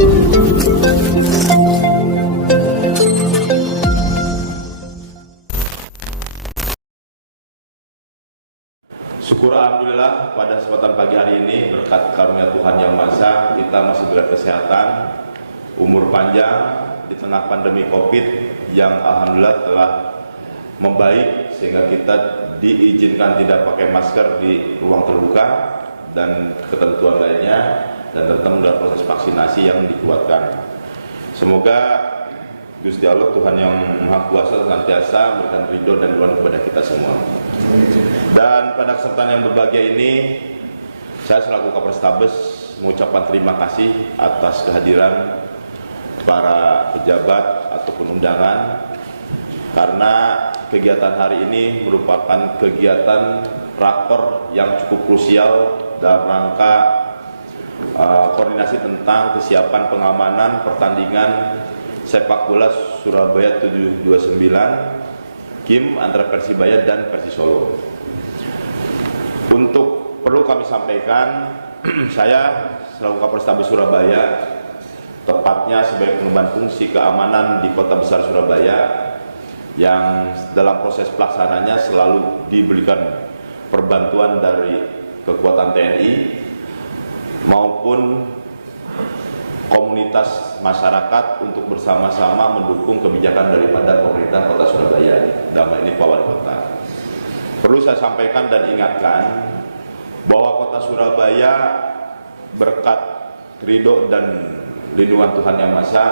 Syukur alhamdulillah pada kesempatan pagi hari ini berkat karunia Tuhan Yang Maha Esa kita masih diberi kesehatan, umur panjang di tengah pandemi Covid yang alhamdulillah telah membaik sehingga kita diizinkan tidak pakai masker di ruang terbuka dan ketentuan lainnya, dan tetap dalam proses vaksinasi yang dikuatkan. Semoga Gusti Allah Tuhan Yang Maha Kuasa senantiasa memberikan ridho dan doa kepada kita semua. Dan pada kesempatan yang berbahagia ini, saya selaku Kapolrestabes mengucapkan terima kasih atas kehadiran para pejabat ataupun undangan, karena kegiatan hari ini merupakan kegiatan rakor yang cukup krusial dalam rangka koordinasi tentang kesiapan pengamanan pertandingan sepak bola Surabaya 729 game antara Persibaya dan Persisolo. Untuk perlu kami sampaikan, saya selaku Kapolrestabes Surabaya, tepatnya sebagai pengemban fungsi keamanan di Kota Besar Surabaya, yang dalam proses pelaksananya selalu diberikan perbantuan dari kekuatan TNI maupun komunitas masyarakat untuk bersama-sama mendukung kebijakan daripada pemerintah Kota Surabaya, dalam hal ini Pak Wali Kota. Perlu saya sampaikan dan ingatkan bahwa Kota Surabaya berkat ridho dan lindungan Tuhan Yang Maha Esa,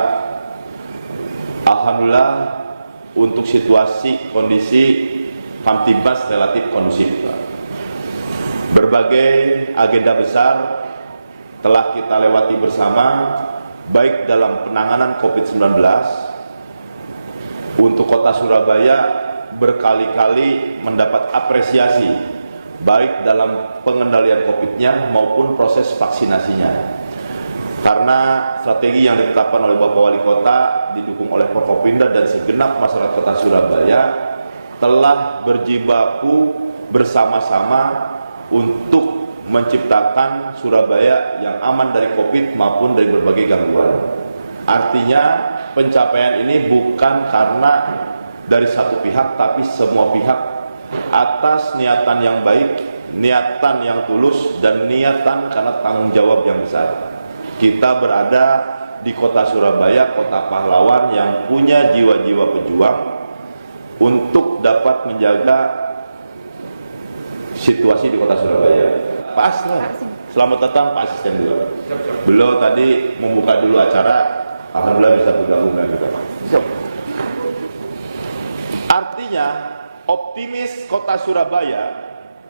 alhamdulillah untuk situasi kondisi Kamtibmas relatif kondusif. Berbagai agenda besar telah kita lewati bersama, baik dalam penanganan COVID-19. Untuk Kota Surabaya berkali-kali mendapat apresiasi baik dalam pengendalian COVID-nya maupun proses vaksinasinya, karena strategi yang ditetapkan oleh Bapak Wali Kota didukung oleh Forkopimda dan segenap masyarakat Kota Surabaya telah berjibaku bersama-sama untuk menciptakan Surabaya yang aman dari COVID maupun dari berbagai gangguan. Artinya pencapaian ini bukan karena dari satu pihak, tapi semua pihak atas niatan yang baik, niatan yang tulus, dan niatan karena tanggung jawab yang besar. Kita berada di Kota Surabaya, kota pahlawan yang punya jiwa-jiwa pejuang untuk dapat menjaga situasi di Kota Surabaya. Pak Aslan, selamat datang Pak Asisten dulu. Beliau tadi membuka dulu acara, alhamdulillah bisa bergabung dengan kita. Artinya, optimis Kota Surabaya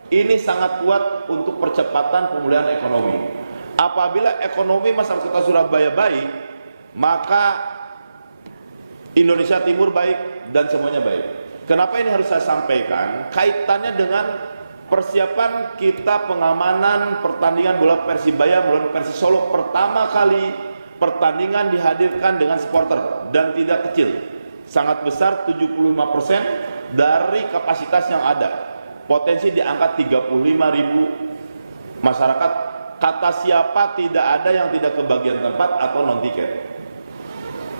ini sangat kuat untuk percepatan pemulihan ekonomi. Apabila ekonomi masyarakat Kota Surabaya baik, maka Indonesia Timur baik dan semuanya baik. Kenapa ini harus saya sampaikan? Kaitannya dengan persiapan kita pengamanan pertandingan bola Persibaya melawan Persisolo. Pertama kali pertandingan dihadirkan dengan supporter dan tidak kecil, sangat besar, 75% dari kapasitas yang ada. Potensi di angka 35.000 masyarakat. Kata siapa tidak ada yang tidak kebagian tempat atau non tiket.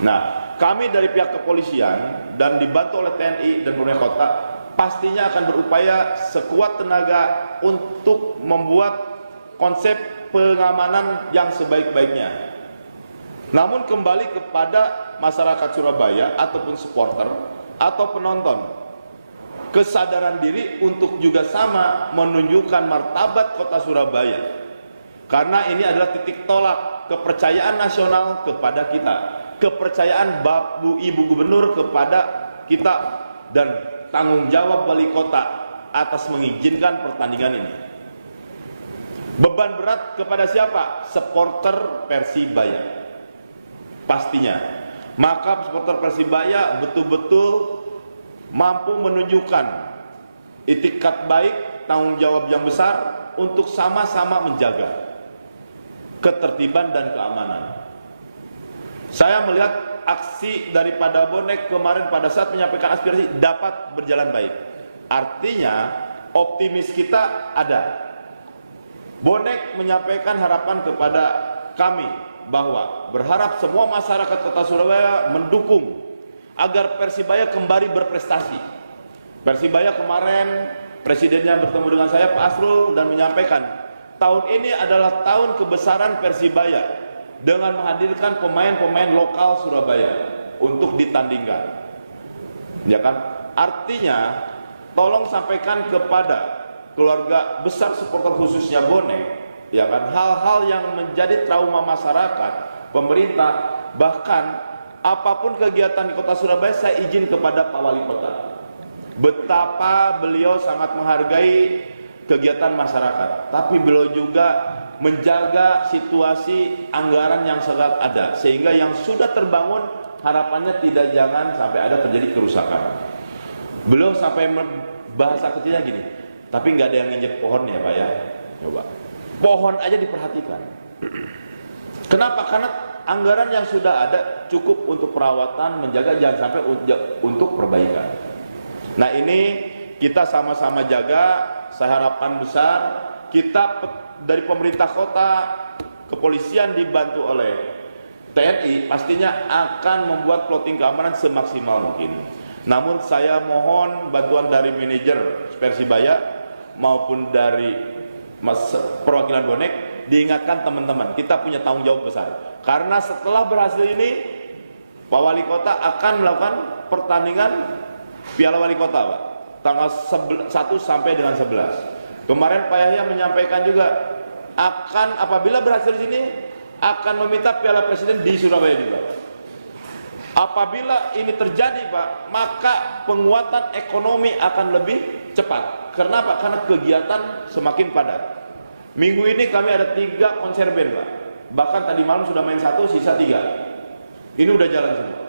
Nah, kami dari pihak kepolisian dan dibantu oleh TNI dan pemerintah kota pastinya akan berupaya sekuat tenaga untuk membuat konsep pengamanan yang sebaik-baiknya. Namun kembali kepada masyarakat Surabaya ataupun supporter atau penonton, kesadaran diri untuk juga sama menunjukkan martabat Kota Surabaya, karena ini adalah titik tolak kepercayaan nasional kepada kita, kepercayaan Bapak Ibu Gubernur kepada kita, dan tanggung jawab Wali Kota atas mengizinkan pertandingan ini. Beban berat kepada siapa? Supporter Persibaya pastinya. Maka supporter Persibaya betul-betul mampu menunjukkan itikat baik, tanggung jawab yang besar untuk sama-sama menjaga ketertiban dan keamanan. Saya melihat aksi daripada bonek kemarin pada saat menyampaikan aspirasi dapat berjalan baik. Artinya optimis kita ada. Bonek menyampaikan harapan kepada kami bahwa berharap semua masyarakat Kota Surabaya mendukung agar Persibaya kembali berprestasi. Persibaya kemarin presidennya bertemu dengan saya Pak Asrul dan menyampaikan tahun ini adalah tahun kebesaran Persibaya dengan menghadirkan pemain-pemain lokal Surabaya untuk ditandingkan. Ya kan? Artinya tolong sampaikan kepada keluarga besar supporter khususnya Bonek, ya kan, hal-hal yang menjadi trauma masyarakat, pemerintah, bahkan apapun kegiatan di Kota Surabaya saya izin kepada Pak Wali Kota. Betapa beliau sangat menghargai kegiatan masyarakat, tapi beliau juga menjaga situasi anggaran yang sangat ada, sehingga yang sudah terbangun harapannya tidak jangan sampai ada terjadi kerusakan. Beliau sampai bahasa kecilnya gini, tapi nggak ada yang nginjek pohon ya Pak ya. Coba pohon aja diperhatikan. Kenapa? Karena anggaran yang sudah ada cukup untuk perawatan, menjaga, jangan sampai untuk perbaikan. Nah ini kita sama-sama jaga. Saya harapan besar kita dari pemerintah kota, kepolisian dibantu oleh TNI pastinya akan membuat plotting keamanan semaksimal mungkin. Namun saya mohon bantuan dari manajer Persibaya maupun dari perwakilan Bonek, diingatkan teman-teman, kita punya tanggung jawab besar. Karena setelah berhasil ini, Pak Wali Kota akan melakukan pertandingan Piala Wali Kota, Pak, tanggal 1 sampai dengan 11. Kemarin Pak Yahya menyampaikan juga akan apabila berhasil di sini akan meminta Piala Presiden di Surabaya juga. Apabila ini terjadi Pak, maka penguatan ekonomi akan lebih cepat. Kenapa? Karena kegiatan semakin padat. Minggu ini kami ada 3 konser band Pak. Bahkan tadi malam sudah main 1, sisa 3. Ini udah jalan semua.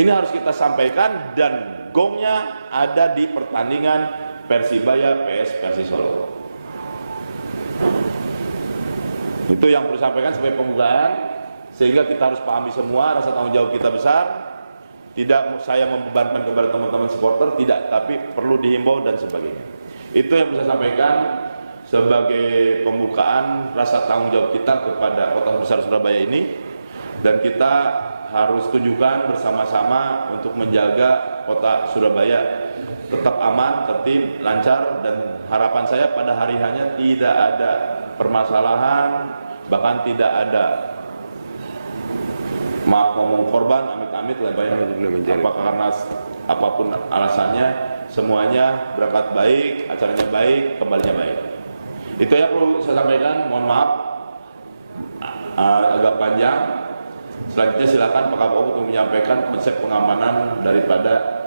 Ini harus kita sampaikan dan gongnya ada di pertandingan Persibaya PS Persisolo. Itu yang perlu sampaikan sebagai pembukaan, sehingga kita harus pahami semua rasa tanggung jawab kita besar. Tidak saya membebankan kepada teman-teman supporter, tidak, tapi perlu dihimbau dan sebagainya. Itu yang bisa saya sampaikan sebagai pembukaan rasa tanggung jawab kita kepada Kota Besar Surabaya ini, dan kita harus tunjukkan bersama-sama untuk menjaga Kota Surabaya tetap aman, tertib, lancar, dan harapan saya pada hari hanya tidak ada permasalahan, bahkan tidak ada, maaf ngomong korban, amit-amit lah Pak ya. Apakah karena apapun alasannya, semuanya berangkat baik, acaranya baik, kembalinya baik. Itu ya perlu saya sampaikan, mohon maaf agak panjang. Selanjutnya silakan Pak Kapolri untuk menyampaikan konsep pengamanan daripada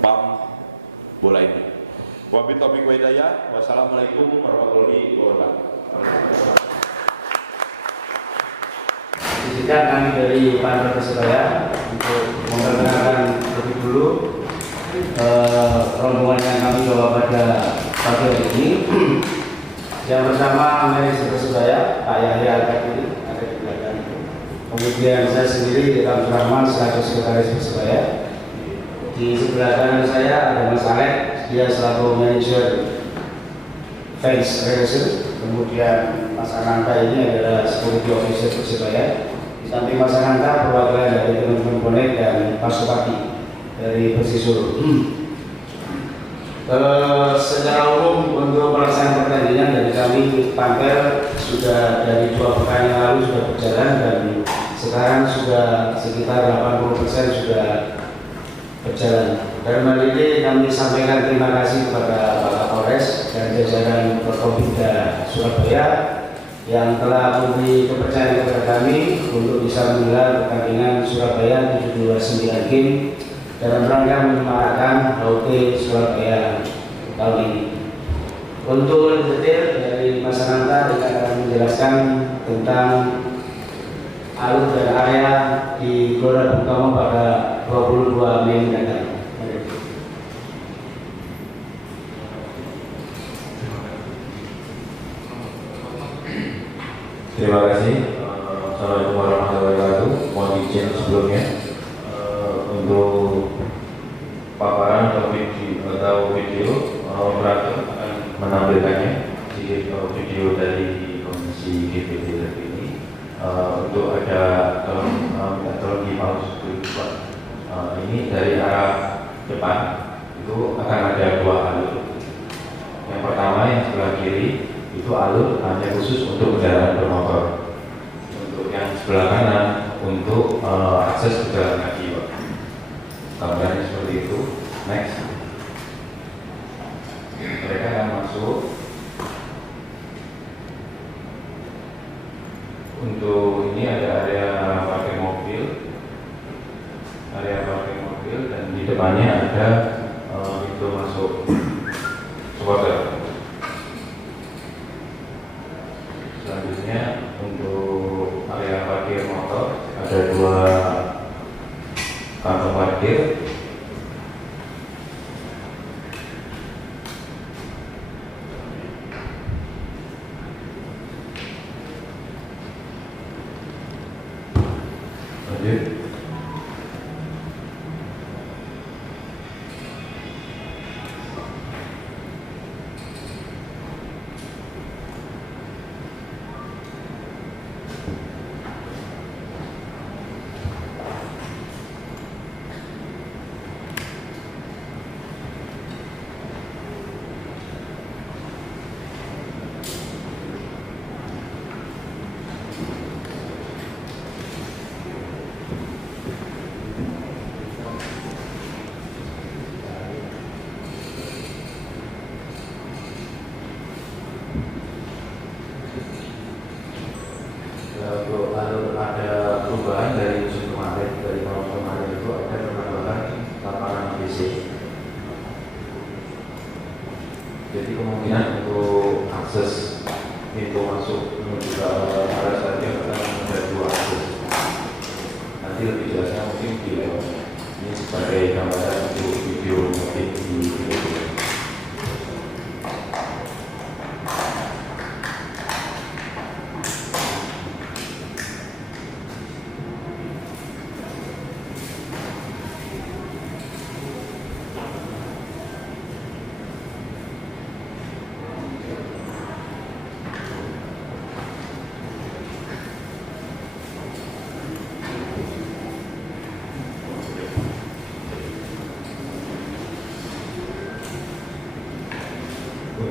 PAM bola ini. Wabillahi taufiq wa hidayah. Wassalamualaikum warahmatullahi wabarakatuh. Izinkan kami dari Panpel Persibaya untuk memperkenalkan lebih dulu rombongan yang kami bawa pada pagi hari ini. Yang pertama manajer Persibaya Pak Yahya Al-Kadiri ada di belakang. Kemudian saya sendiri Ilham Rahman selaku sekretaris Persibaya. Di sebelah kanan saya ada Mas Alek, dia selaku manajer fans relation. Kemudian Mas Ananta ini adalah security officer Persibaya. Di samping Mas Ananta perwakilan dari teman-teman Bonek dan Pak Supati dari Persisolo. Secara umum untuk pelaksanaan pertandingan dari kami Panpel sudah dari 2 pekan yang lalu sudah berjalan, dan sekarang sudah sekitar 80% sudah berjalan. Dalam hal ini kami sampaikan terima kasih kepada Pak Kapolres dan jajaran Forkopimda Surabaya yang telah memberi kepercayaan kepada kami untuk bisa menggelar pertandingan Surabaya 729 game dalam rangka menyemarakan HUT Surabaya tahun ini. Untuk lebih detail dari Mas Ananta akan menjelaskan tentang alur dan area di Gelora Bung Tomo pada 22 Mei mendatang. Terima kasih. Assalamualaikum warahmatullahi wabarakatuh. Mohon izin sebelumnya untuk paparan atau video operator akan menampilkannya video dari Komisi depan itu akan ada dua alur. Yang pertama yang sebelah kiri itu alur hanya khusus untuk kendaraan bermotor. Untuk yang sebelah kanan untuk akses pejalan kaki, Pak. Gambarnya seperti itu. Next. Mereka akan masuk. Untuk ini ada area parkir mobil, dan di depannya ada pintu masuk supporter. Selanjutnya untuk area parkir motor ada dua kantong parkir. Lanjut. Untuk alur ada perubahan dari musim kemarin, dari tahun kemarin itu ada penambahan lapangan ABC. Jadi kemungkinan untuk akses pintu masuk menuju ke arah stadion akan ada dua akses. Nanti lebih jelasnya mungkin di ini sebagai gambaran untuk video mungkin di video.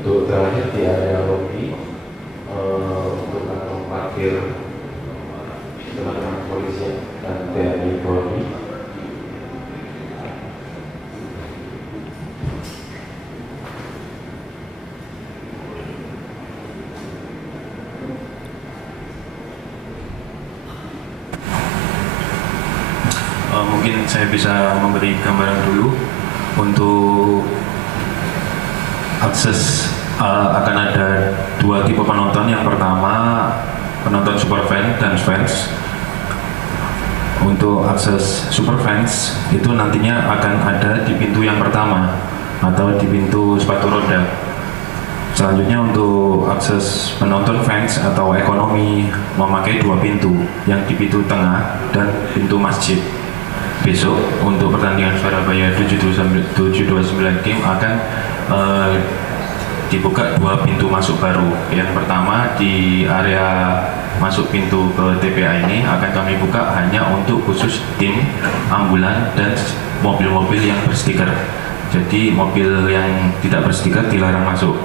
Untuk terakhir di area lobi untuk kantong parkir teman-teman polisi dan TNI Polri. Mungkin saya bisa memberi gambaran dulu untuk akses. Akan ada dua tipe penonton. Yang pertama penonton superfan dan fans. Untuk akses superfans itu nantinya akan ada di pintu yang pertama atau di pintu sepatu roda. Selanjutnya untuk akses penonton fans atau ekonomi memakai dua pintu, yang di pintu tengah dan pintu masjid. Besok untuk pertandingan Surabaya 729 game akan dibuka dua pintu masuk baru. Yang pertama di area masuk pintu ke TPA ini akan kami buka hanya untuk khusus tim ambulan dan mobil-mobil yang berstiker. Jadi mobil yang tidak berstiker dilarang masuk.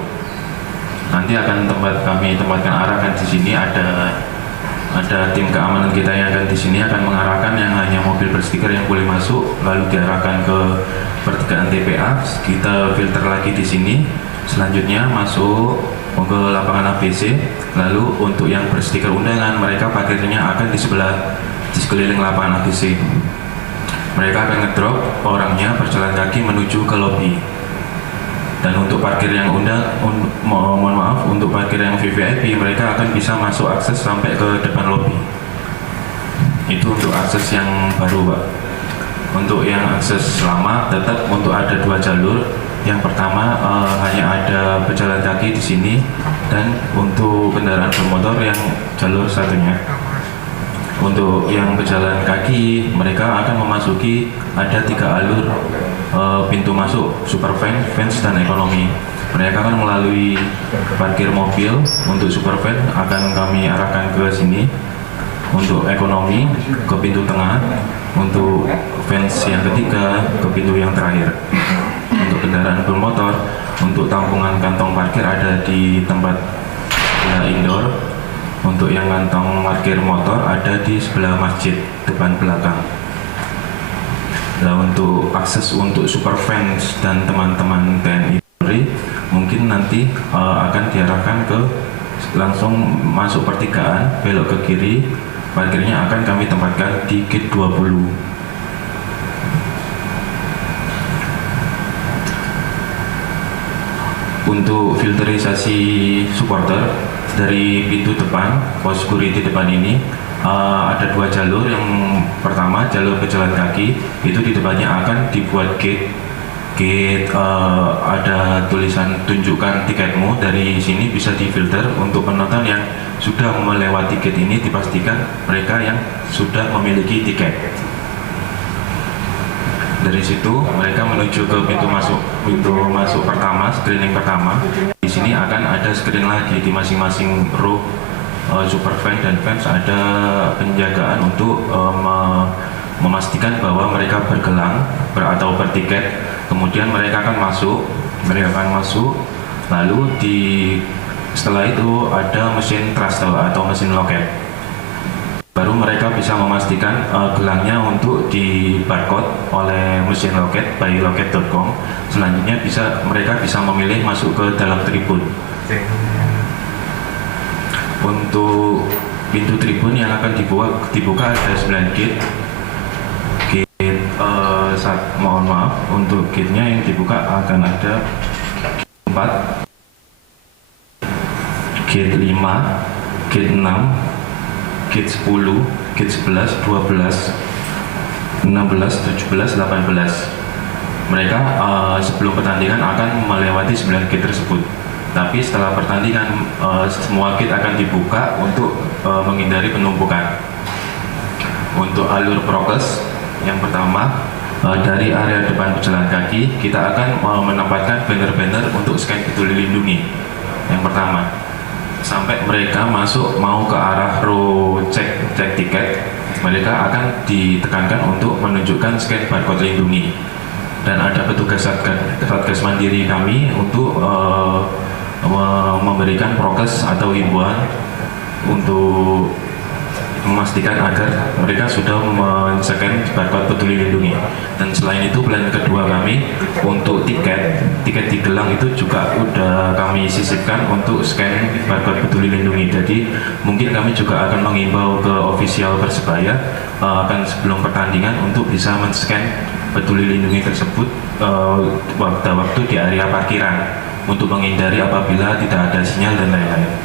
Nanti akan kami tempatkan arahkan di sini ada tim keamanan kita yang akan di sini akan mengarahkan yang hanya mobil berstiker yang boleh masuk, lalu diarahkan ke pertigaan TPA. Kita filter lagi di sini. Selanjutnya masuk ke lapangan ABC. Lalu untuk yang berstiker undangan, mereka parkirnya akan di sekeliling lapangan ABC. Mereka akan ngedrop orangnya berjalan kaki menuju ke lobi. Dan untuk parkir yang mohon maaf, untuk parkir yang VVIP mereka akan bisa masuk akses sampai ke depan lobi. Itu untuk akses yang baru, Pak. Untuk yang akses lama tetap untuk ada dua jalur. Yang pertama hanya ada pejalan kaki di sini, dan untuk kendaraan bermotor yang jalur satunya. Untuk yang pejalan kaki mereka akan memasuki ada 3 alur pintu masuk, supervan, fans, dan ekonomi. Mereka akan melalui parkir mobil. Untuk supervan akan kami arahkan ke sini, untuk ekonomi ke pintu tengah, untuk fence yang ketiga ke pintu yang terakhir. Untuk kendaraan bermotor, untuk tampungan kantong parkir ada di tempat indoor. Untuk yang kantong parkir motor ada di sebelah masjid depan belakang. Nah, untuk akses untuk super fans dan teman-teman TNI Polri mungkin nanti akan diarahkan ke langsung masuk pertigaan, belok ke kiri, parkirnya akan kami tempatkan di gate 20. Untuk filterisasi supporter dari pintu depan, pos security depan ini ada dua jalur. Yang pertama jalur pejalan kaki, itu di depannya akan dibuat gate ada tulisan tunjukkan tiketmu. Dari sini bisa difilter untuk penonton yang sudah melewati gate ini, dipastikan mereka yang sudah memiliki tiket. Dari situ mereka menuju ke pintu masuk pertama, screening pertama. Di sini akan ada screen lagi di masing-masing row super fan dan fans, ada penjagaan untuk memastikan bahwa mereka bergelang atau bertiket. Kemudian mereka akan masuk, lalu setelah itu ada mesin trust atau mesin loket. Baru mereka bisa memastikan gelangnya untuk di barcode oleh mesin loket by loket.com. Selanjutnya mereka bisa memilih masuk ke dalam tribun. Untuk pintu tribun yang akan dibuka ada 9 gate. Mohon maaf, untuk gate-nya yang dibuka akan ada 4, gate 5, gate 6, gate 10, gate 11, 12, 16, 17, 18. Mereka sebelum pertandingan akan melewati 9 gate tersebut. Tapi setelah pertandingan semua gate akan dibuka untuk menghindari penumpukan. Untuk alur prokes, yang pertama dari area depan pejalan kaki kita akan menempatkan banner-banner untuk scan peduli lindungi. Yang pertama, sampai mereka masuk mau ke arah row cek tiket, mereka akan ditekankan untuk menunjukkan scan barcode lindungi. Dan ada petugas satgas mandiri kami untuk memberikan prokes atau himbauan untuk memastikan agar mereka sudah men-scan barcode peduli lindungi. Dan selain itu plan kedua kami untuk tiket di gelang itu juga udah kami sisipkan untuk scan barcode peduli lindungi. Jadi mungkin kami juga akan mengimbau ke ofisial Persebaya akan sebelum pertandingan untuk bisa men-scan peduli lindungi tersebut waktu di area parkiran untuk menghindari apabila tidak ada sinyal dan lain-lain.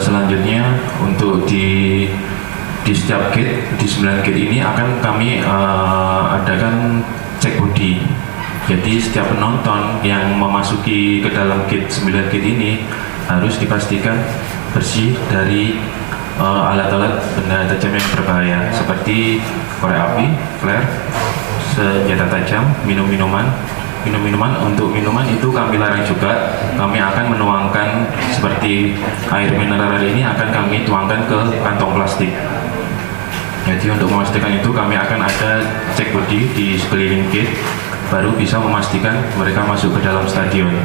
Selanjutnya untuk di setiap gate, di 9 gate ini akan kami adakan cek body. Jadi setiap penonton yang memasuki ke dalam gate 9 gate ini harus dipastikan bersih dari alat-alat benda tajam yang berbahaya seperti korek api, flare, senjata tajam, minuman. Untuk minuman itu kami larang juga. Kami akan menuangkan seperti air mineral ini akan kami tuangkan ke kantong plastik. Jadi untuk memastikan itu kami akan ada cek body di sekeliling gate, baru bisa memastikan mereka masuk ke dalam stadion.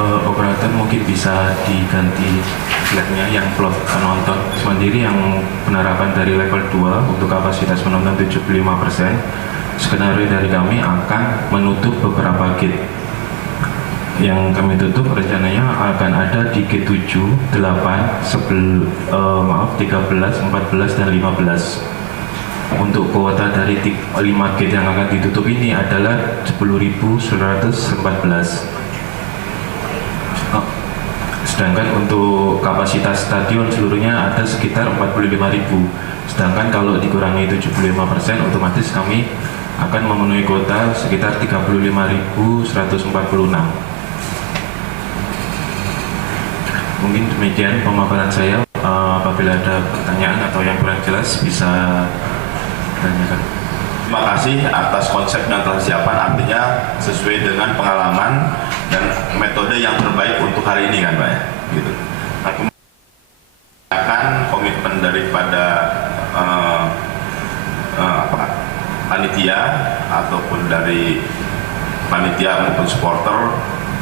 Operator mungkin bisa diganti flagnya yang plot penonton sendiri yang penerapan dari level 2 untuk kapasitas penonton 75%. Skenario dari kami akan menutup beberapa gate. Yang kami tutup rencananya akan ada di gate 7, 8, 13, 14 dan 15. Untuk kuota dari 5 gate yang akan ditutup ini adalah 10.114. Sedangkan untuk kapasitas stadion seluruhnya ada sekitar 45.000. Sedangkan kalau dikurangi 75%, otomatis kami akan memenuhi kuota sekitar 35.146. Mungkin demikian pemaparan saya. Apabila ada pertanyaan atau yang kurang jelas bisa tanyakan. Terima kasih atas konsep yang telah disiapkan, artinya sesuai dengan pengalaman dan metode yang terbaik untuk hari ini kan Pak ya. Gitu. Nah, kemudian komitmen daripada panitia ataupun dari panitia maupun supporter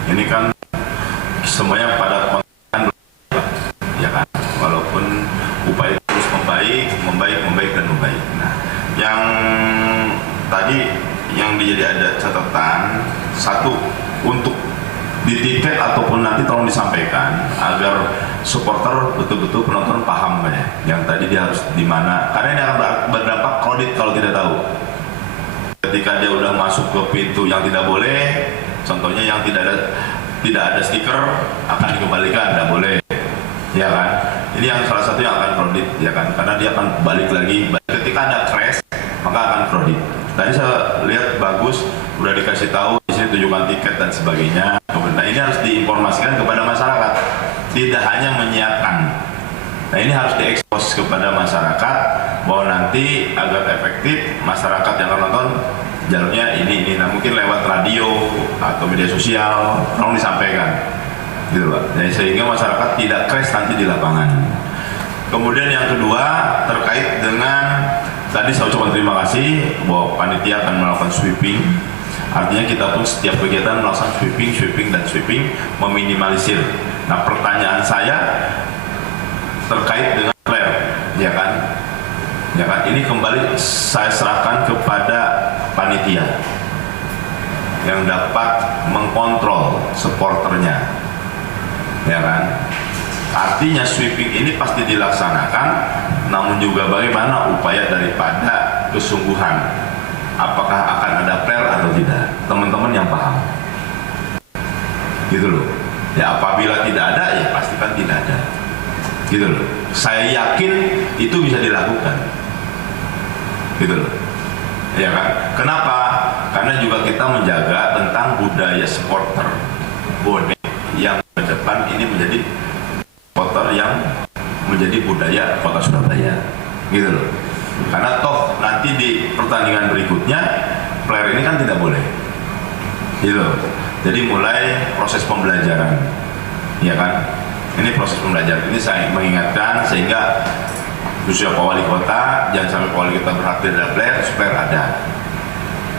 ini kan semuanya pada konten ya kan, walaupun upaya terus membaik dan membaik. Nah, yang tadi yang jadi ada catatan satu, untuk di tiket ataupun nanti tolong disampaikan agar supporter betul-betul penonton paham ya, yang tadi dia harus di mana, karena ini akan berdampak kredit kalau tidak tahu. Ketika dia udah masuk ke pintu yang tidak boleh, contohnya yang tidak ada stiker akan dikembalikan, tidak boleh, ya kan? Ini yang salah satu yang akan kredit, ya kan? Karena dia akan balik lagi. Ketika ada crash, maka akan kredit. Tadi saya lihat bagus, udah dikasih tahu di sini tunjukkan tiket dan sebagainya. Nah, ini harus diinformasikan kepada masyarakat, tidak hanya menyiapkan. Nah, ini harus diekspos kepada masyarakat bahwa nanti agar efektif masyarakat yang akan nonton jalurnya ini. Nah, mungkin lewat radio atau media sosial tolong disampaikan, gitu Pak. Jadi sehingga masyarakat tidak crash nanti di lapangan. Kemudian yang kedua terkait dengan tadi saya ucapkan terima kasih bahwa panitia akan melakukan sweeping. Artinya kita pun setiap kegiatan melakukan sweeping, meminimalisir. Nah, pertanyaan saya terkait dengan flare, ya kan? Ini kembali saya serahkan kepada panitia yang dapat mengkontrol supporternya, ya kan? Artinya sweeping ini pasti dilaksanakan, namun juga bagaimana upaya daripada kesungguhan. Apakah akan ada flare atau tidak? Teman-teman yang paham, gitu loh. Ya apabila tidak ada, ya pastikan tidak ada, gitu loh. Saya yakin itu bisa dilakukan, gitu loh. Ya kan? Kenapa? Karena juga kita menjaga tentang budaya supporter bonek yang ke depan ini menjadi supporter yang menjadi budaya Kota Surabaya, gitu loh. Karena toh nanti di pertandingan berikutnya player ini kan tidak boleh, gitu. Jadi mulai proses pembelajaran, ya kan? Ini proses pembelajaran ini saya mengingatkan sehingga khususnya Pak Wali Kota jangan sampai Pak Wali Kota berhak tidak player supaya ada.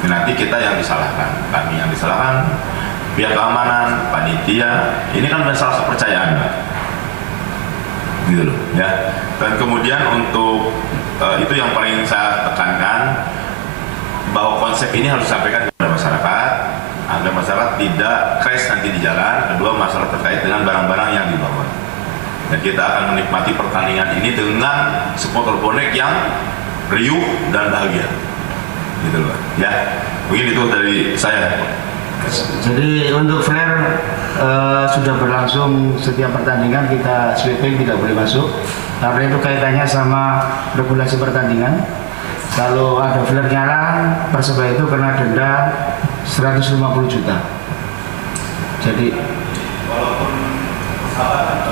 Nanti kita yang disalahkan, kami yang disalahkan, pihak keamanan, panitia. Ini kan masalah kepercayaan, gitu loh, ya. Dan kemudian untuk itu yang paling saya tekankan, bahwa konsep ini harus disampaikan kepada masyarakat agar masyarakat tidak crash nanti di jalan. Kedua, masalah terkait dengan barang-barang yang dibawa. Dan kita akan menikmati pertandingan ini dengan supporter bonek yang riuh dan bahagia, gitu loh, ya. Mungkin itu dari saya. Jadi untuk flare sudah berlangsung setiap pertandingan, kita sweeping tidak boleh masuk karena itu kaitannya sama regulasi pertandingan. Kalau ada flare nyala, Persebaya itu kena denda 150 juta. Jadi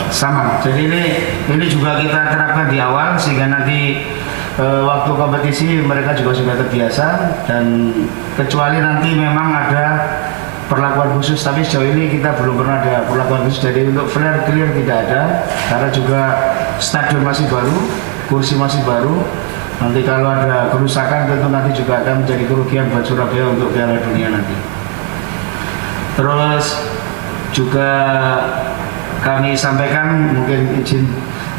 sama. Jadi ini juga kita terapkan di awal sehingga nanti waktu kompetisi mereka juga sudah terbiasa, dan kecuali nanti memang ada perlakuan khusus, tapi sejauh ini kita belum pernah ada perlakuan khusus. Jadi untuk flare clear tidak ada, karena juga stadion masih baru, kursi masih baru. Nanti kalau ada kerusakan tentu nanti juga akan menjadi kerugian buat Surabaya untuk Piala Dunia nanti. Terus juga kami sampaikan, mungkin izin,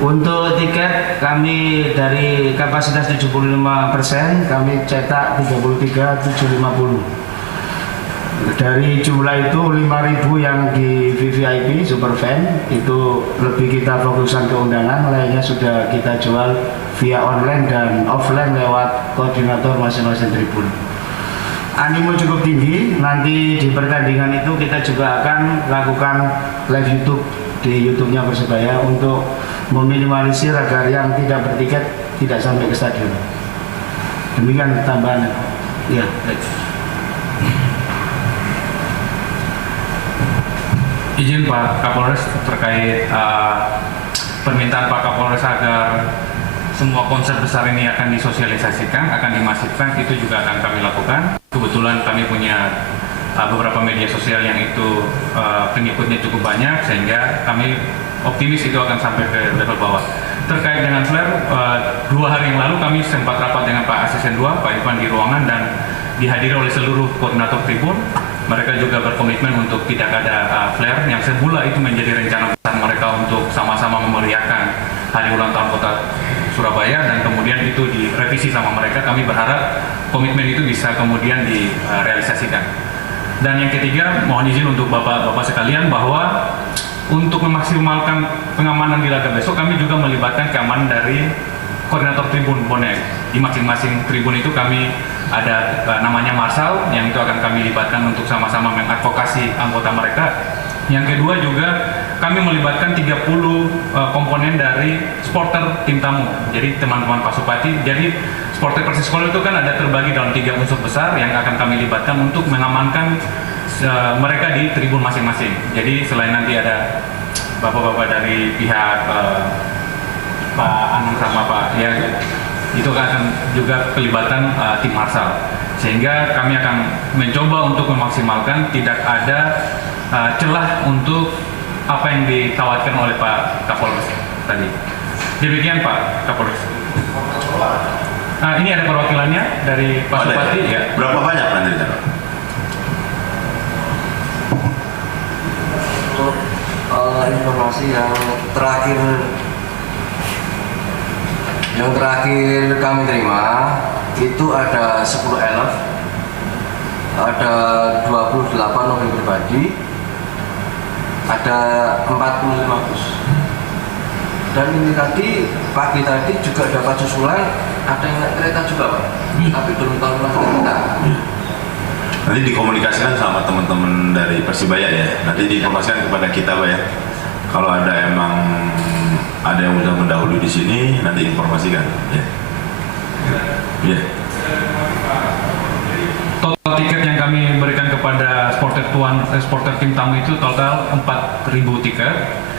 untuk tiket kami dari kapasitas 75%, kami cetak 33.750. Dari jumlah itu 5.000 yang di VVIP Super Fan itu lebih kita fokuskan ke undangan, lainnya sudah kita jual via online dan offline lewat koordinator masing-masing tribun. Animo cukup tinggi, nanti di pertandingan itu kita juga akan lakukan live YouTube di YouTube-nya Persebaya untuk meminimalisir agar yang tidak bertiket tidak sampai ke stadion. Demikian tambahan. Ya, baik. Izin Pak Kapolres terkait permintaan Pak Kapolres agar semua konser besar ini akan disosialisasikan, akan dimasifkan, itu juga akan kami lakukan. Kebetulan kami punya beberapa media sosial yang itu pengikutnya cukup banyak, sehingga kami optimis itu akan sampai ke level bawah. Terkait dengan flare, 2 hari yang lalu kami sempat rapat dengan Pak Asisten 2, Pak Irfan di ruangan, dan dihadiri oleh seluruh koordinator tribun. Mereka juga berkomitmen untuk tidak ada flare, yang semula itu menjadi rencana besar mereka untuk sama-sama memeriahkan hari ulang tahun Kota Surabaya, dan kemudian itu direvisi sama mereka. Kami berharap komitmen itu bisa kemudian direalisasikan. Dan yang ketiga, mohon izin untuk Bapak-Bapak sekalian bahwa untuk memaksimalkan pengamanan di laga besok, kami juga melibatkan keamanan dari koordinator tribun bonek. Di masing-masing tribun itu kami ada namanya Marshal, yang itu akan kami libatkan untuk sama-sama mengadvokasi anggota mereka. Yang kedua juga kami melibatkan 30 komponen dari supporter tim tamu. Jadi teman-teman Pak Supati, jadi supporter Persiskolo itu kan ada terbagi dalam 3 unsur besar yang akan kami libatkan untuk mengamankan mereka di tribun masing-masing. Jadi selain nanti ada bapak-bapak dari pihak Pak Anung sama Pak ya, itu akan juga kelibatan tim Marshal, sehingga kami akan mencoba untuk memaksimalkan tidak ada celah untuk apa yang ditawarkan oleh Pak Kapolres tadi. Demikian Pak Kapolres. Ini ada perwakilannya dari Pak Supati ya. Berapa banyak nanti? Untuk informasi yang terakhir kami terima itu ada 10 elf, ada 28 mobil pribadi, ada 45 bus. Dan ini pagi tadi juga dapat susulan ada yang naik kereta juga Pak, tapi belum tahu lagi kereta. Nanti dikomunikasikan sama teman-teman dari Persibaya ya. Nanti diinformasikan kepada kita Pak ya. Kalau ada yang sudah mendahului di sini, nanti informasikan ya. Ya. Total tiket yang kami berikan kepada supporter tim tamu itu total 4.000 tiket.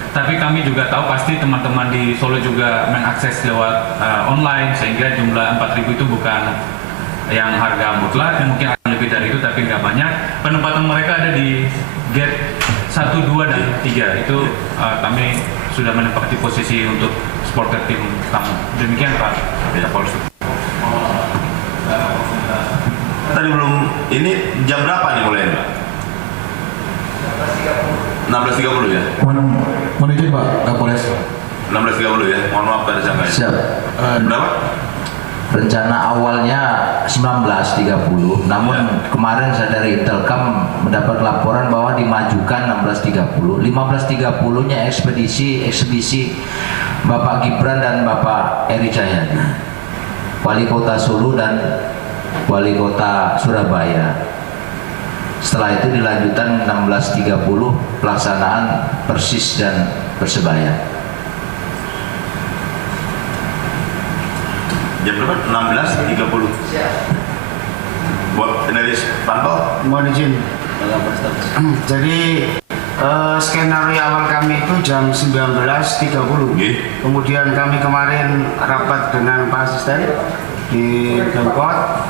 Tapi kami juga tahu pasti teman-teman di Solo juga mengakses lewat online, sehingga jumlah 4.000 itu bukan yang harga mutlak, yang mungkin akan lebih dari itu tapi nggak banyak. Penempatan mereka ada di gate 1, 2, dan 3. Itu kami sudah menempati posisi untuk supporter tim tamu. Demikian Pak Kapolres. Tadi belum, ini jam berapa nih mulai Pak? 16.30 ya? Mohon izin Pak Kapolres. 16.30 ya? Mohon maaf pada jangka. Siap. Berapa? Rencana awalnya 19.30, namun kemarin saya dari Intelkam mendapat laporan bahwa dimajukan 16.30. 15.30-nya eksebisi Bapak Gibran dan Bapak Eri Cahyadi, Wali Kota Solo dan Wali Kota Surabaya. Setelah itu dilanjutkan 16.30 pelaksanaan Persis dan Persebaya. Jam berapa? 16.30. Buat dari pantau. Mohon izin. Jadi skenario awal kami itu jam 19.30. Kemudian kami kemarin rapat dengan Pak Asisten di Pemkot.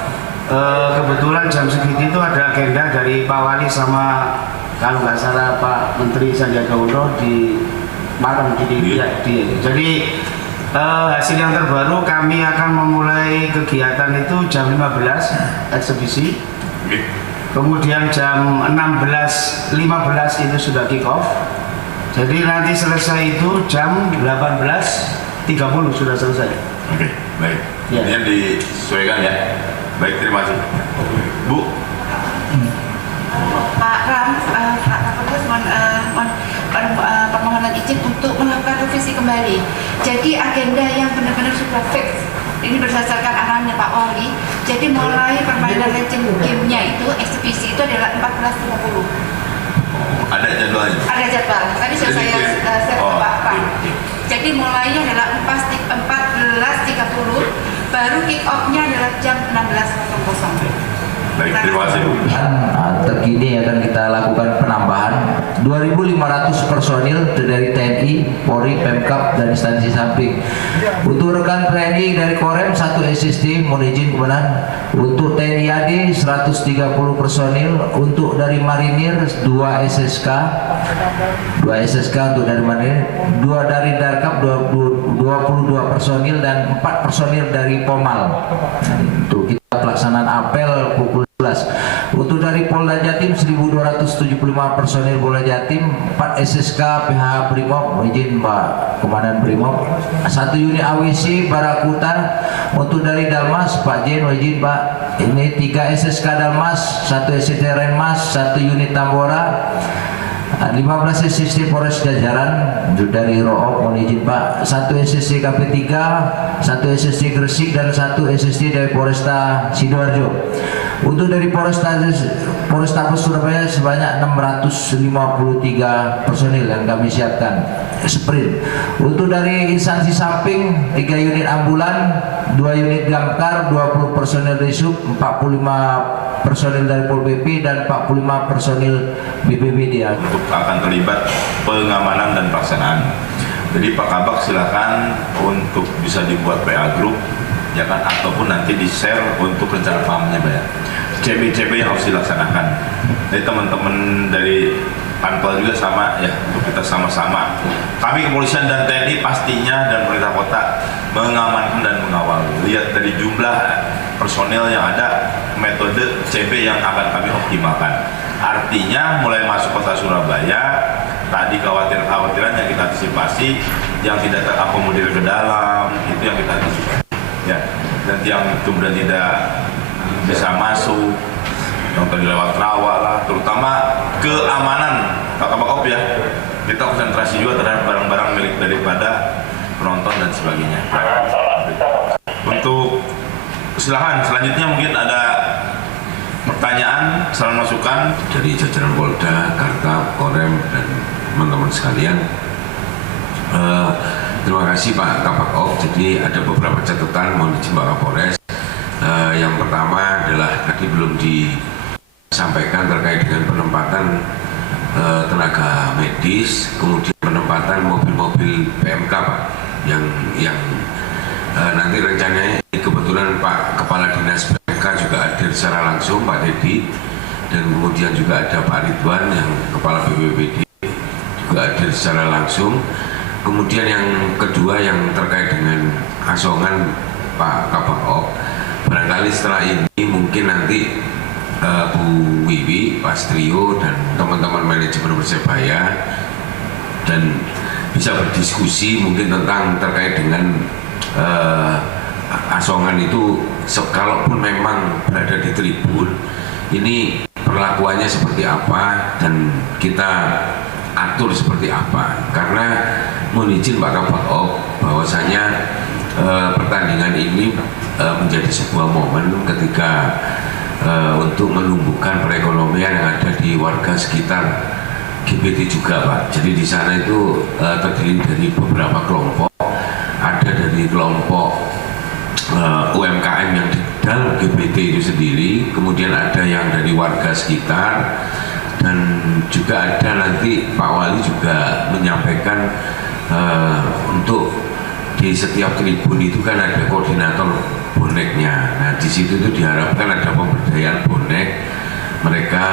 Kebetulan jam segitu itu ada agenda dari Pak Wali sama kalau nggak salah Pak Menteri Sandiaga Uno di malam jadi hasil yang terbaru kami akan memulai kegiatan itu jam 15 eksebisi. Kemudian jam 16.15 itu sudah kick off. Jadi nanti selesai itu jam 18.30 sudah selesai. Oke, baik. Ya. Ini disesuaikan ya. Baik, terima kasih. Bu. Pak Ram, Pak Kapolres mohon permohonan izin untuk melakukan revisi kembali. Jadi agenda yang benar-benar sudah fix, ini berdasarkan arahannya Pak Wali. Jadi mulai permainan legend game-nya itu, eksebisi itu adalah 14.30. Ada jadwalnya? Ada jadwal, tadi sudah saya share ke Pak Ram. Jadi mulainya adalah 14.30, baru kick off-nya adalah jam 16.00. Baik, terima kasih Bu. Terkini akan kita lakukan penambahan 2.500 personil dari TNI, Polri, Pemkab, dan instansi samping. Untuk rekan TNI dari Korem 1 SST, mohon izin komandan. Untuk TNI AD 130 personil, untuk dari Marinir 2 SSK untuk dari Marinir, 2 dari Darkap 22 personil, dan 4 personil dari Pomal. Untuk kita pelaksanaan apel pukul 11. Untuk dari Polda Jatim 1.275 personil Polda Jatim, 4 SSK PH Brimob, mohon izin Pak Komandan Brimob, 1 unit AWC Barakuta. Untuk dari Dalmas Pak Jen, mohon izin Pak, ini 3 SSK Dalmas, 1 SST Renmas, 1 unit Tambora, 15 SST Polres Jajaran. Dari Roop, mohon izin Pak, 1 SST KP3, 1 SST Gresik, dan 1 SST dari Polresta Sidoarjo. Untuk dari Polrestabes Surabaya sebanyak 653 personil yang kami siapkan sprint. Untuk dari instansi samping 3 unit ambulan, 2 unit damkar, 20 personil dari sub, 45 personil dari Pol PP, dan 45 personil BPBD untuk akan terlibat pengamanan dan pelaksanaan. Jadi Pak Kabak silakan untuk bisa dibuat PA group ya kan, ataupun nanti di share untuk rencana pahamnya Pak ya. CB yang harus dilaksanakan. Jadi teman-teman dari Panpel juga sama ya, untuk kita sama-sama. Kami kepolisian dan TNI pastinya dan pemerintah kota mengamankan dan mengawal. Lihat dari jumlah personel yang ada, metode CB yang akan kami optimalkan. Artinya mulai masuk kota Surabaya, tadi kekhawatiran yang kita antisipasi, yang tidak terakomodir ke dalam, itu yang kita antisipasi. Ya, dan yang kemudian tidak bisa masuk, yang tadi lewat rawa lah, terutama keamanan Pak Kabak ya. Kita konsentrasi juga terhadap barang-barang milik daripada penonton dan sebagainya. Untuk silakan selanjutnya mungkin ada pertanyaan, saran masukan dari jajaran Polda, Karta, Korem, dan teman-teman sekalian. Terima kasih Pak Kabak. Jadi ada beberapa catatan mohon izin Pak Kapolres. Yang pertama adalah tadi belum disampaikan terkait dengan penempatan tenaga medis, kemudian penempatan mobil-mobil PMK Pak, yang nanti rencananya kebetulan Pak Kepala Dinas PMK juga hadir secara langsung, Pak Dedi, dan kemudian juga ada Pak Ridwan yang Kepala BPBD juga hadir secara langsung. Kemudian yang kedua yang terkait dengan Asongan Pak Kabak, barangkali setelah ini mungkin nanti Bu Wiwi, Pak Strio, dan teman-teman manajemen Persebaya dan bisa berdiskusi mungkin tentang terkait dengan Asongan itu, kalaupun memang berada di tribun, ini perlakuannya seperti apa dan kita atur seperti apa. Karena mohon izin Pak Kabak bahwasanya pertandingan ini menjadi sebuah momen ketika untuk menumbuhkan perekonomian yang ada di warga sekitar GBT juga Pak. Jadi di sana itu terdiri dari beberapa kelompok, ada dari kelompok UMKM yang di dalam GBT itu sendiri, kemudian ada yang dari warga sekitar, dan juga ada nanti Pak Wali juga menyampaikan untuk di setiap tribun itu kan ada koordinator boneknya. Nah di situ itu diharapkan ada pemberdayaan bonek, mereka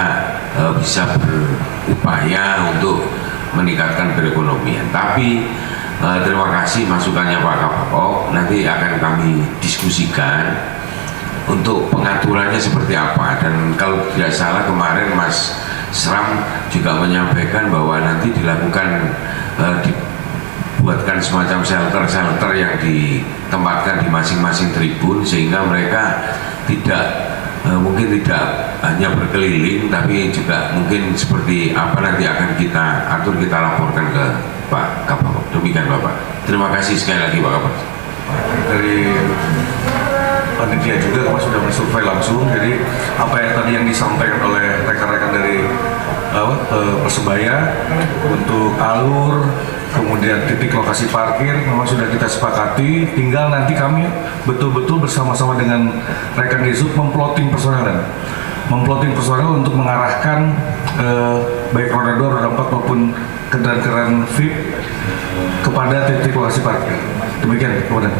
bisa berupaya untuk meningkatkan perekonomian. Tapi terima kasih masukannya Pak Kapolres, nanti akan kami diskusikan untuk pengaturannya seperti apa. Dan kalau tidak salah kemarin Mas Sram juga menyampaikan bahwa nanti dilakukan dibuatkan semacam shelter yang ditempatkan di masing-masing tribun, sehingga mereka mungkin tidak hanya berkeliling, tapi juga mungkin seperti apa nanti akan kita atur, kita laporkan ke Pak Kapolres. Demikian Bapak. Terima kasih sekali lagi Pak Kapolres. Dari panitia juga kami sudah bersurvei langsung, jadi apa yang tadi yang disampaikan oleh rekan-rekan dari Persebaya untuk alur, kemudian titik lokasi parkir memang sudah kita sepakati, tinggal nanti kami betul-betul bersama-sama dengan rekan di sub memploting personel. memplotting personel untuk mengarahkan baik roda 2, roda 4 maupun kendaraan-kendaraan VIP kepada titik lokasi parkir. Demikian, Komandan.